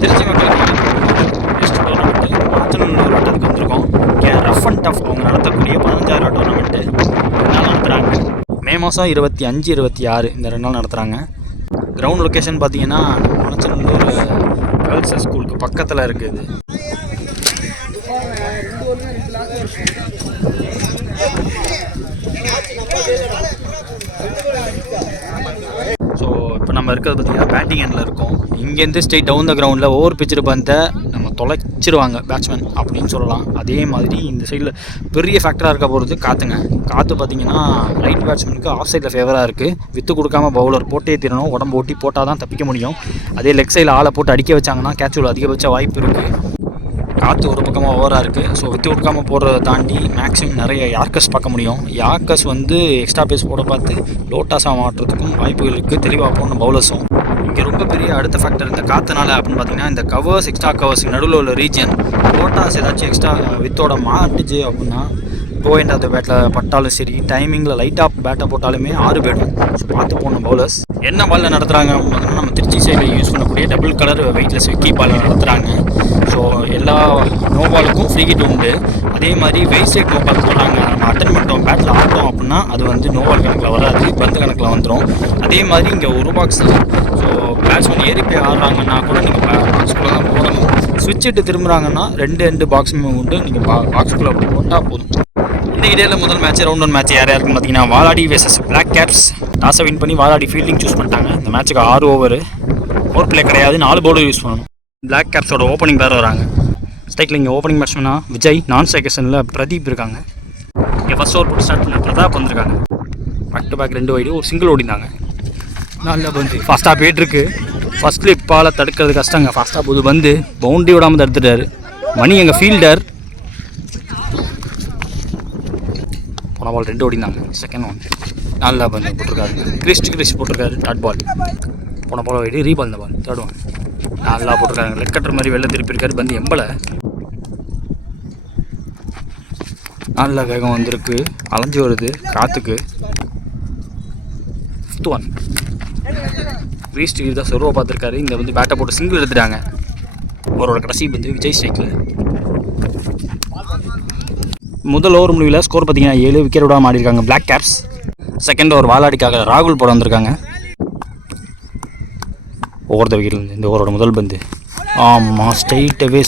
திருச்சி மக்களுக்கு best tournament மாச்சநல்லூர் ஆட்டத்துக்கு வந்திருக்கோம். ரஃப் அண்ட் டஃப் அவங்க நடத்தக்கூடிய 15,000 டோர்னமெண்ட்டு 2 நாள் நடத்துகிறாங்க. மே மாதம் 25, 26 இந்த 2 நாள் நடத்துகிறாங்க. கிரவுண்ட் லொக்கேஷன் பார்த்தீங்கன்னா மாச்சநல்லூர் கேர்ள்ஸ் ஸ்கூலுக்கு பக்கத்தில் இருக்குது. ஸோ இப்போ நம்ம இருக்கிறது பார்த்தீங்கன்னா பேட்டிங் எண்டில் இருக்கோம். இங்கேருந்து ஸ்ட்ரெயிட் டவுன் த கிரவுண்டில் ஓவர் பிச்சுட்டு பந்தை நம்ம தொலைச்சிருவாங்க பேட்ஸ்மேன் அப்படின்னு சொல்லலாம். அதே மாதிரி இந்த சைடில் பெரிய ஃபேக்டராக இருக்க போகிறது காற்றுங்க. காற்று பார்த்தீங்கன்னா ரைட் பேட்ஸ்மேனுக்கு ஆஃப் சைடில் ஃபேவராக இருக்குது. விற்று கொடுக்காம பவுலர் போட்டே தீரணும். உடம்பு ஓட்டி போட்டால் தான் தப்பிக்க முடியும். அதே லெக் சைடில் ஆளை போட்டு அடிக்க வச்சாங்கன்னா கேட்சுவல் அதிகபட்ச வாய்ப்பு இருக்குது. காற்று ஒரு பக்கமாக ஓவராக இருக்குது. ஸோ விற்று கொடுக்காமல் போடுறத தாண்டி மேக்ஸிமம் நிறைய யார்க்கர்ஸ் பார்க்க முடியும். யார்க்கர்ஸ் வந்து எக்ஸ்ட்ரா பேஸ் போட பார்த்து லோட்டாஸாக மாட்டுறதுக்கும் வாய்ப்புகள் இருக்குது. தெளிவாக போடணும் பவுலர்ஸும். இங்கே ரொம்ப பெரிய அடுத்த ஃபேக்டர் இந்த காற்றுனால அப்படின்னு பார்த்தீங்கன்னா இந்த கவர்ஸ் எக்ஸ்ட்ரா கவர்ஸுக்கு நடுவில் உள்ள ரீஜன் லோட்டாஸ் ஏதாச்சும் எக்ஸ்ட்ரா வித்தோட மாட்டுச்சு அப்படின்னா கோ எண்ட் ஆஃப் த பேட்டில் பட்டாலும் சரி, டைமிங்கில் லைட்டாக பேட்டை போட்டாலுமே 6 போய்டும். ஸோ பார்த்து போடணும் பவுலர்ஸ். என்ன பாலில் நடத்துகிறாங்க அப்படின்னு பார்த்தீங்கன்னா நம்ம திருச்சி சைடில் யூஸ் பண்ணக்கூடிய டபுள் கலர் வெயிட்லெஸ் விக்கி பாலில் நடத்துகிறாங்க. ஸோ எல்லா நோ பாலுக்கும் ஃப்ரீ ஹிட் உண்டு. அதே மாதிரி வெயிட் சைட் நோ பால் போடுறாங்க. நம்ம அட்டன் பண்ணிட்டோம் பேட்டில் ஆட்டோம் அப்படின்னா அது வந்து நோ பால் கணக்கில் வராது, பந்து கணக்கில் வந்துடும். அதே மாதிரி இங்கே ஒரு பாக்ஸ் தான். ஸோ பேட்ஸ்மேன் ஏறி போய் ஆடுறாங்கன்னா கூட நீங்கள் பாக்ஸ்குள்ளே தான் போடணும். ஸ்விட்ச் இட்டு திரும்புகிறாங்கன்னா 2 பாக்ஸுமே உண்டு. நீங்கள் பாக்ஸ்குள்ளே அப்படி போட்டால் போதும். இந்த இடையில் முதல் மேட்ச் ரவுண்ட் 1 மேட்ச் யார் யாருக்குன்னு பார்த்தீங்கன்னா வாலாடி வெர்சஸ் பிளாக் கேப்ஸ். டாஸை வின் பண்ணி வாலாடி ஃபீல்டிங் சூஸ் பண்ணிட்டாங்க. இந்த மேட்ச்சுக்கு 6 ஓவர், பவர் பிளே கிடையாது, 4 பவுலர் யூஸ் பண்ணணும். பிளாக் கேப்ஸோட ஓப்பனிங் பேர் வராங்க. ஸ்ட்ரைக்கில் இங்கே ஓப்பனிங் பேட்ஸ்மேனா விஜய், நான் ஸ்ட்ரைக்கர்ஸனில் பிரதீப் இருக்காங்க. இங்கே ஃபஸ்ட் ஓவர் போட்டு ஸ்டார்ட் பண்ண பிரதாப் வந்திருக்காங்க. பேக் டு பேக் 2 வைடு, ஒரு சிங்கிள் ஓடிந்தாங்க. நல்ல பந்து ஃபாஸ்ட்டாக போயிட்டுருக்கு. ஃபஸ்ட் ஸ்லிப்பால் தடுக்கிறது கஷ்டங்க. ஃபாஸ்ட்டாக போது பந்து பவுண்டரி விடாமல் தடுத்துட்டார் மணி. எங்கள் ஃபீல்டர் போன பால் 2 ஓடிந்தாங்க. செகண்ட் ஒன் நல்லா பந்து போட்டிருக்காரு. கிறிஸ்ட் போட்டிருக்காரு. டாட் பால் போன பால் வைடு, ரீபால் இந்த பால் தேர்ட் ஒன் நல்லா போட்டிருக்காங்க. லெக் கட்டுற மாதிரி வெளில திருப்பியிருக்காரு. பந்து எம்பலை நல்ல வேகம் வந்திருக்கு. அலைஞ்சி வருது காற்றுக்கு. ஃபிஃப்த் ஒன் கிரீஸ்ட் தான் சொருவை பார்த்துருக்காரு. இந்த வந்து பேட்டை போட்டு சிங்கிள் எடுத்துட்டாங்க. அவரோட கடைசி பந்து விஜய் ஸ்ட்ரைக்கில். முதல் ஓவர் முடிவில் ஸ்கோர் பார்த்தீங்கன்னா 7 விக்கெட் விடாமல் ஆடிருக்காங்க பிளாக் கேப்ஸ். செகண்ட் ஓவர் வாலாடிக்காக ராகுல் போட வந்திருக்காங்க. ஓவர் த விக்கெட்லேருந்து இந்த ஓவரோட முதல் பந்து ஆமாம் ஸ்ட்ரைட்டாகவே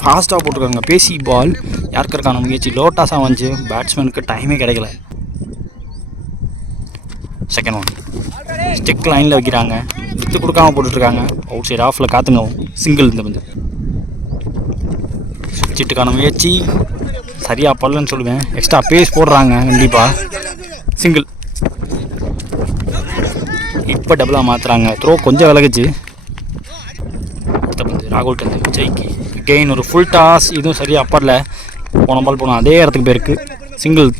ஃபாஸ்ட்டாக போட்டிருக்காங்க. பேசி பால் யாருக்கான முயற்சி லோட்டாஸாக வந்துச்சு. பேட்ஸ்மேனுக்கு டைமே கிடைக்கல. செகண்ட் ஒன் ஸ்டிக் லைனில் வைக்கிறாங்க. விற்று கொடுக்காமல் போட்டுட்ருக்காங்க. அவுட் சைட் ஆஃபில் காத்துங்க. சிங்கிள் இந்த பந்து. சுவிட்சிட்டுக்கான முயற்சி சரியாக படலன்னு சொல்லுவேன். எக்ஸ்ட்ரா பேஸ் போடுறாங்க கண்டிப்பாக. சிங்கிள். இப்போ டபுளாக மாற்றுறாங்க. த்ரோ கொஞ்சம் விலகுச்சு. அடுத்த பந்து ராகுல் டந்து விஜய்க்கு கெயின் ஒரு ஃபுல் டாஸ். இதுவும் சரியாக அப்படல. போன பால் போனோம் அதே இடத்துக்கு போயிருக்கு. சிங்கிள்.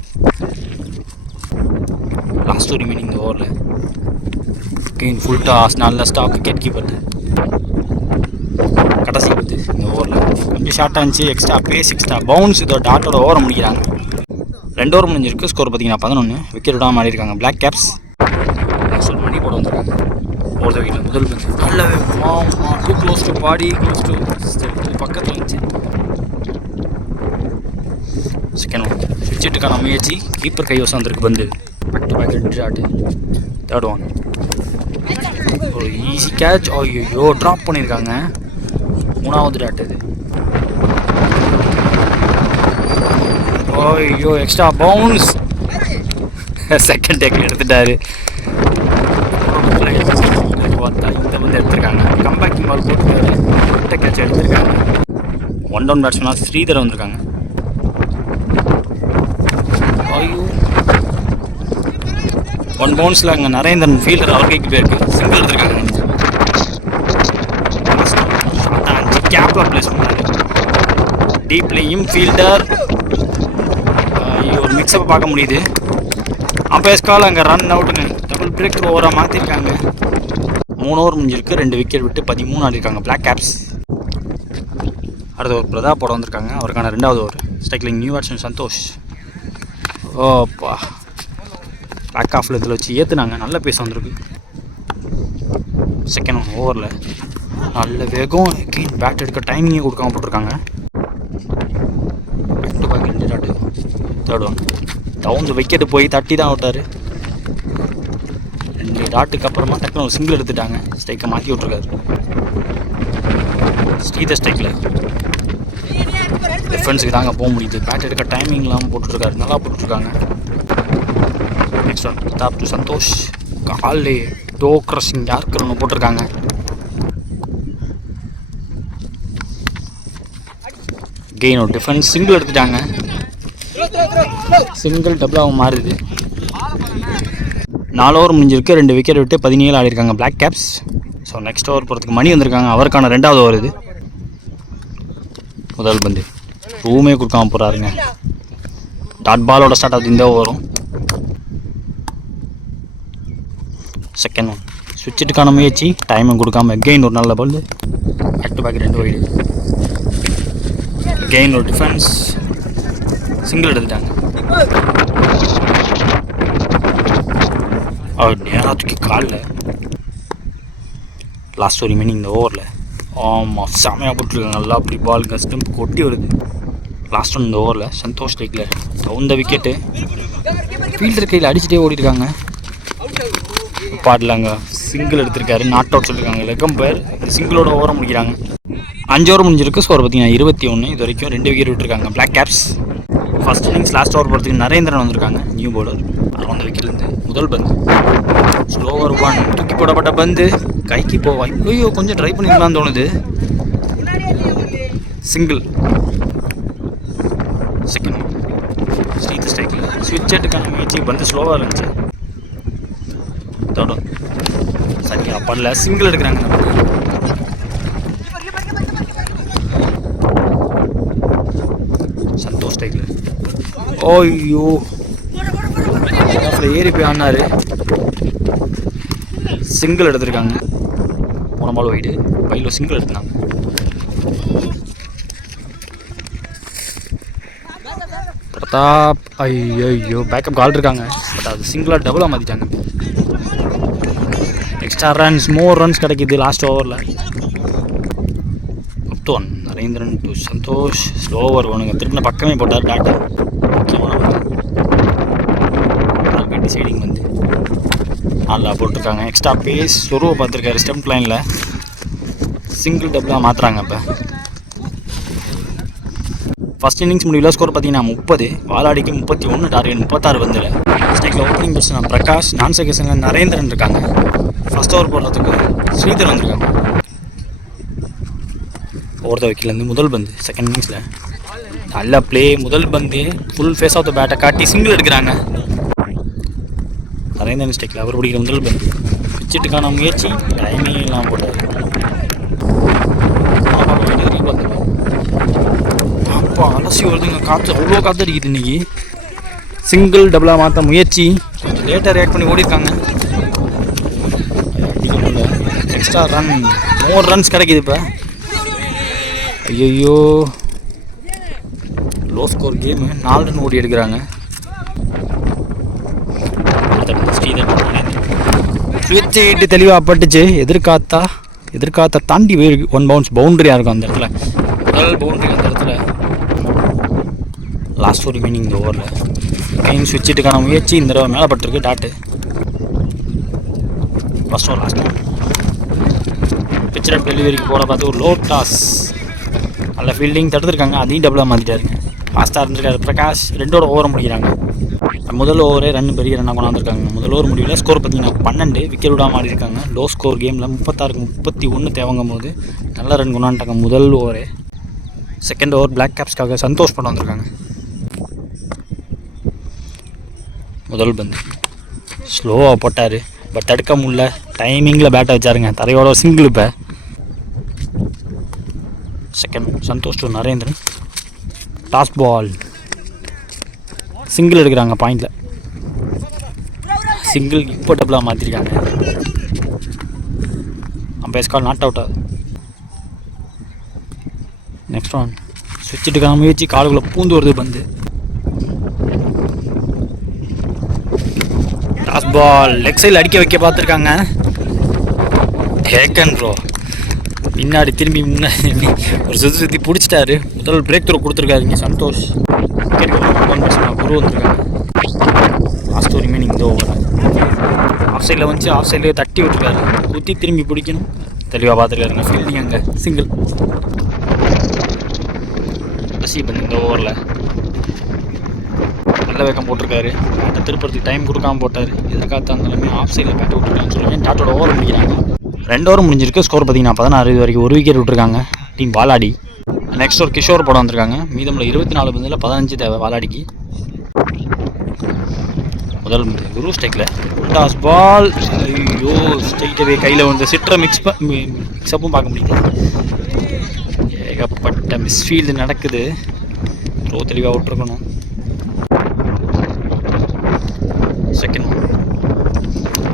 லாஸ்ட் ஒரு மீனிங் இந்த ஓவரில் கெயின் ஃபுல் டாஸ். நல்ல ஸ்டாப் விக்கெட் கீப்பர். கடைசி பந்து இந்த ஓவரில் கொஞ்சம் ஷார்ட்டாக இருந்துச்சு. Extra pace extra bounce. இதோட டாட்டோட ஓவரை முடிக்கிறாங்க. 2 ஓவர் முடிஞ்சிருக்கு. ஸ்கோர் பார்த்தீங்கன்னா 11. விக்கெட் விடாமல் ஆடிருக்காங்க பிளாக் கேப்ஸ். மணி போட வந்துருக்காங்க. ஓவர் த விக்கெட்டில் முதல் பந்து நல்ல too close to body close to பக்கத்தில் இருந்துச்சு. செகண்ட் ஒன் சுவிட்சிட்டுக்கான முயற்சி கீப்பர் கைவசம் வந்திருக்கு பந்து. Back to back 2 shot. Third one ஒரு ஈஸி கேட்ச். ஐயோ ட்ராப் பண்ணியிருக்காங்க. 3வது டாட் இது. ஐயோ எக்ஸ்ட்ரா பவுன்ஸ். செகண்ட் டேக்கில் எடுத்துட்டாரு. பார்த்தா இந்த வந்து எடுத்திருக்காங்க. கம்பேக்கிங் பால் போட்டு கேட்ச் எடுத்திருக்காங்க. 1 டவுன் பேட்ஸ்மேனாக ஸ்ரீதர் வந்திருக்காங்க. ஐயோ 1 பவுன்ஸில் அங்கே நரேந்திரன் ஃபீல்டர் அவர் கைக்கு போயிருக்கு. சிங்கிள் எடுத்திருக்காங்க. கேப்பில் பிளேஸ் பண்ணாரு. டீப்லேயும் ஃபீல்டர் ஒரு மிக்ஸப்பை பார்க்க முடியுது. அம்பையர்ஸ் கால் அங்கே ரன் அவுட்டுங்க. டபுள் பிரேக் ஓவராக மாற்றிருக்காங்க. 3 ஓவர் முடிஞ்சிருக்கு. 2 விக்கெட் விட்டு 13 ஆடிருக்காங்க பிளாக் கேப்ஸ். அடுத்த ஒரு பிரதாப் போட வந்திருக்காங்க. அவருக்கான 2வது ஓவர். ஸ்ட்ரைக்கில் நியூ பேட்ஸ்மேன் சந்தோஷ். ஓப்பா பேக் ஆஃபில் இதில் வச்சு ஏற்றுனாங்க. நல்ல பேஸ் வந்திருக்கு. செகண்ட் ஓவரில் நல்ல வேகம். பேட் எடுக்க டைமிங்கே கொடுக்காம போட்டிருக்காங்க. தேர்ட் ஒன் டவுன் விக்கெட்டு போய் தட்டி தான் விட்டார். 2 டாட்டுக்கு அப்புறமா டக்குனு ஒரு சிங்கிள் எடுத்துட்டாங்க. ஸ்ட்ரைக்கை மாற்றி விட்ருக்காரு. ஸ்ரீதர் ஸ்ட்ரைக்கில் டிஃபென்ஸுக்கு தாங்க போக முடியுது. பேட் எடுக்க டைமிங் இல்லாமல் போட்டுருக்காரு. நல்லா போட்டுருக்காங்க. Next one top to Santhosh. காலே டோ க்ரஷிங் யார்கர் ஒன்று போட்டிருக்காங்க. கெயின் ஒரு டிஃபென்ஸ் சிங்கிள் எடுத்துட்டாங்க. சிங்கிள் டபுளாக மாறுது. 4 ஓவர் முடிஞ்சிருக்கு. 2 விக்கெட் விட்டு 17 ஆடிருக்காங்க black caps. So next over போகிறதுக்கு மணி வந்திருக்காங்க. அவருக்கான 2வது ஓவர் இது. முதல் பந்து ரூமே கொடுக்காம போகிறாருங்க. டாட் பாலோட ஸ்டார்ட் ஆகுது இந்த ஓவரும். செகண்ட் ஒன் சுவிட்சுக்கான முயற்சி டைமும் கொடுக்காம கெயின் ஒரு நல்ல ball. Back to back 2 wide. Again ஒரு டிஃபென்ஸ் சிங்கிள் எடுத்துட்டாங்க. அவர் நேரத்துக்கு காலில் லாஸ்ட் ஒரு மீனிங் இந்த ஓவரில். ஆமாம் செமையாக போட்டுருக்காங்க. நல்லா அப்படி பால் கஸ்டம் கொட்டி வருது. லாஸ்ட் ஒன் இந்த ஓவரில் சந்தோஷ் டேக்கில் தகுந்த விக்கெட்டு. ஃபீல்டர் கையில் அடிச்சுட்டே ஓடிருக்காங்க. பாடலாங்க சிங்கிள் எடுத்திருக்காரு. நாட் அவுட் சொல்லியிருக்காங்க. லெக்கம் பேர் சிங்கிளோட ஓவரை முடிக்கிறாங்க. 5 ஓவர் முடிஞ்சிருக்கு. ஸ்கோர் பார்த்தீங்கன்னா 21. இது வரைக்கும் 2 விக்கெட் விட்டுருக்காங்க Black Caps. First innings last over போகிறதுக்கு நரேந்திரன் வந்திருக்காங்க. New bowler. அந்த விக்கெட்லேருந்து முதல் பந்து ஸ்லோவர் 1 தூக்கி போடப்பட்ட பந்து கைக்கு போவாய். ஐயோ கொஞ்சம் ட்ரை பண்ணிக்கலாம்னு தோணுது. சிங்கிள். செகண்ட் ஸ்ரீத் ஸ்ட்ரைக்கில் ஸ்விட்ச் எடுக்கான முயற்சி. பந்து ஸ்லோவாக இருந்துச்சு. தொடரும் சரியா படல. சிங்கிள் எடுக்கிறாங்க. சந்தோஷ் ஸ்ட்ரைக்கில் ஓய்யோ ஏறி போய் ஆனார். சிங்கிள் எடுத்திருக்காங்க. போன பால் வைடு. பையில் சிங்கிள் எடுத்தாங்க. பிரதாப் ஐயோ பேக்கப் கால் இருக்காங்க. பட் அது சிங்கிளாக டபுளாக மாற்றிட்டாங்க. எக்ஸ்ட்ரா ரன்ஸ் மோர் ரன்ஸ் கிடைக்கிது லாஸ்ட் ஓவரில். Up to 1 Narendran to Santhosh. Slower ஒன்றுங்க திருப்பின பக்கமே போட்டார். டாட்டா முக்கியமான டிசைடிங் வந்து நல்லா போட்டிருக்காங்க. எக்ஸ்ட்ரா பேஸ் சொருவை பார்த்துருக்காரு ஸ்டெம்ப் லைனில். சிங்கிள் டபுளாக மாற்றுறாங்க. இப்போ ஃபஸ்ட் இன்னிங்ஸ் முடிவில் ஸ்கோர் பார்த்தீங்கன்னா 30. வாலாடிக்கு 31. டார்கெட் 36 வந்துல. ஸ்ட்ரைக்கில் ஓப்பனிங் பேட்ஸ்மேன் பிரகாஷ். நான் செகண்டில் நரேந்திரன் இருக்காங்க. ஃபஸ்ட் ஓவர் போடுறதுக்கு ஸ்ரீதர் வந்திருக்காங்க. ஓவர் த விக்கெட்லேருந்து முதல் பந்து செகண்ட் இன்னிங்ஸில் நல்ல ப்ளே. முதல் பந்து ஃபுல் ஃபேஸ் ஆஃப் த பேட்டை காட்டி சிங்கிள் எடுக்கிறாங்க. நரேந்திரன் ஸ்ட்ரைக்கில் அவர் பிடிக்கிற முதல் பந்து விக்கெட்டுக்கான முயற்சி. டைமிங் எல்லாம் போட்டார். அப்பா அலசி வருதுங்க. காற்று அவ்வளோ காற்று அடிக்குது இன்றைக்கி. சிங்கிள் டபுளாக மாற்ற முயற்சி. கொஞ்சம் லேட்டாக ரியாக்ட் பண்ணி ஓடிருக்காங்க. அடிக்க முடியல. எக்ஸ்ட்ரா ரன் மோர் ரன்ஸ் கிடைக்கிது. இப்போ ஐயோ லோ ஸ்கோர் கேமு. 4 ரன் ஓடி எடுக்கிறாங்க. சுவிட்சு தெளிவாக பட்டுச்சு. எதிர்காத்த தாண்டி 1 பவுன்ஸ் பவுண்டரியாக இருக்கும் அந்த இடத்துல. முதல் பவுண்டரி அந்த இடத்துல. லாஸ்ட் ஒரு மீனிங் இந்த ஓவரில் மெயின் சுவிட்சுக்கான முயற்சி. இந்த தடவை மேலே பட்டிருக்கு டாட்டு. ஃபஸ்ட் ஓவர் லாஸ்ட் பிச்சர் டெலிவரிக்கு போகிற பார்த்து ஒரு லோ டாஸ். நல்ல ஃபீல்டிங் தடுத்துருக்காங்க. அதையும் டபுளாக மாற்றிட்டாருங்க. ஃபாஸ்ட்டாக இருந்திருக்காரு பிரகாஷ். 2 ஓவர் முடிக்கிறாங்க. முதல் ஓவரே 2 பெரிய ரன்னாக கொண்டாந்துருக்காங்க. முதல் ஓவர் முடிவில் ஸ்கோர் பார்த்தீங்கன்னா 12. விக்கெட் விடாமல் ஆடி இருக்காங்க. லோ ஸ்கோர் கேமில் 36க்கு 31 தேவங்கும் போது நல்ல ரன் கொண்டாந்துட்டாங்க முதல் ஓவரே. செகண்ட் ஓவர் பிளாக் கேப்ஸ்க்காக சந்தோஷ் பண்ண வந்திருக்காங்க. முதல் பந்து ஸ்லோவாக போட்டார். பட் தடுக்க முடியல. டைமிங்கில் பேட்டை வச்சாருங்க. தரையோட சிங்கிள். இப்போ second Santhosh to Narendran. Toss ball single எடுக்கிறாங்க. பாயிண்டில் சிங்கிள் இப்போ டபுளாக மாற்றிருக்காங்க. அம்பையர்ஸ் கால் நாட் அவுட் ஆகுது. நெக்ஸ்ட் ஒன் சுவிட்சுக்கான முயற்சி. காலுக்குள்ளே பூந்து வருது பந்து. டாஸ் பால் லெக் சைடில் அடிக்க வைக்க பார்த்துருக்காங்க. டேக்கன் ப்ரோ பின்னாடி திரும்பி முன்னாடி ஒரு சுற்றி பிடிச்சிட்டாரு. முதல் பிரேக் த்ரூ கொடுத்துருக்காருங்க சந்தோஷ். குரு வந்திருக்காங்க. லாஸ்ட் ஒரு ரிமைனிங் இந்த ஓவர். ஆஃப் சைடில் வந்துச்சு, ஆஃப் சைட்லேயே தட்டி விட்டுருக்காரு. குத்தி திரும்பி பிடிக்கணும். தெளிவாக பார்த்துருக்காருங்க. ஃபீல்டிங் அங்கே சிங்கிள். ரிசீவ் பண்ணி இந்த ஓவரில் நல்ல வேகம் போட்டிருக்காரு. பேட்டை திருப்பறதுக்கு டைம் கொடுக்காம போட்டார். எதிர்காத்த அந்த ஆஃப் சைடில் பேட்டை விட்டுருக்கான்னு சொல்லுவேன். டாட்டோட ஓவர் முடிக்கிறாங்க. 2 ஓவர் முடிஞ்சிருக்கு. ஸ்கோர் பார்த்தீங்கன்னா 16 இது வரைக்கும் 1 விக்கெட் விட்டுருக்காங்க டீம் வாலாடி. நெக்ஸ்ட் ஒரு கிஷோர் போட வந்திருக்காங்க. மீதமுள்ள 24 பந்தில் 15 தேவை வாலாடிக்கு. முதல் குரு ஸ்ட்ரைக்கில் டாஸ் பால். ஐயோ ஸ்ட்ரைட்டாகவே கையில் வந்து சிட்ரை மிக்ஸ்அப்பும் பார்க்க முடியுது. ஏகப்பட்ட மிஸ்ஃபீல்டு நடக்குது. த்ரோ தெளிவாக விட்டுருக்கணும். செகண்ட்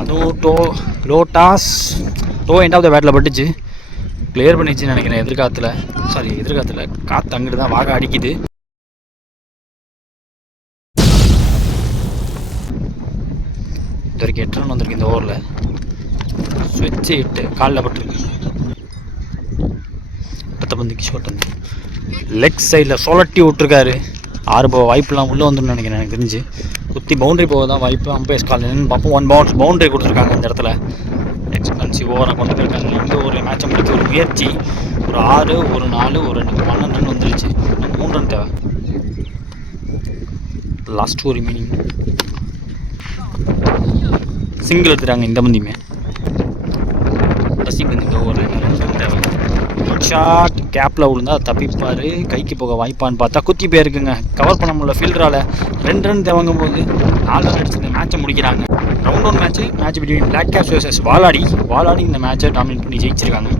அதுவும் low toss end of the பேட்டில் பட்டுச்சு. கிளியர் பண்ணிச்சுன்னு நினைக்கிறேன். எதிர்காலத்தில் காற்று அங்கிட்டு தான் வாக அடிக்குது. இது வரைக்கும் 8 ரன் வந்திருக்கு இந்த ஓவரில். ஸ்விட்சு 8 காலில் பட்டிருக்கு. அடுத்த பந்துக்கு ஷாட் வந்து லெக் சைடில் சொலட்டி விட்ருக்காரு. 6 போக வாய்ப்புலாம் உள்ளே வந்துடும் நினைக்கிறேன். எனக்கு தெரிஞ்சு குத்தி பவுண்ட்ரி போக தான் வாய்ப்பு. அம்பையர்ஸ் கால் என்னன்னு பார்ப்போம். 1 பவுண்ட்ரி கொடுத்துருக்காங்க இந்த இடத்துல. எக்ஸ்பென்சிவ் ஓவராக கொண்டு போயிருக்காங்க. இந்த ஒரு மேட்சை முடிக்க ஒரு முயற்சி. ஒரு 6, ஒரு 4, ஒரு 2 12 ரன் வந்துருச்சு. 3 ரன் தேவை. லாஸ்ட் ஒரு ரிமைனிங். சிங்கிள் எடுத்துட்டாங்க இந்த பந்தியுமே. கடைசி பந்து இந்த ஓவரில் 2 ரன் தேவை. ஷாட் கேப்பில் விழுந்தால் தப்பிப்பார். கைக்கு போக வாய்ப்பான்னு பார்த்தா குத்தி போயிருக்குங்க. கவர் பண்ண முடியல ஃபீல்டரால். 2 ரன் தேவங்கும் போது 4 ரன் அடிச்சு இந்த மேட்சை முடிக்கிறாங்க. Round 1 match between Black Caps vs வாலாடி இந்த மேட்சை டாமினேட் பண்ணி ஜெயிச்சிருக்காங்க.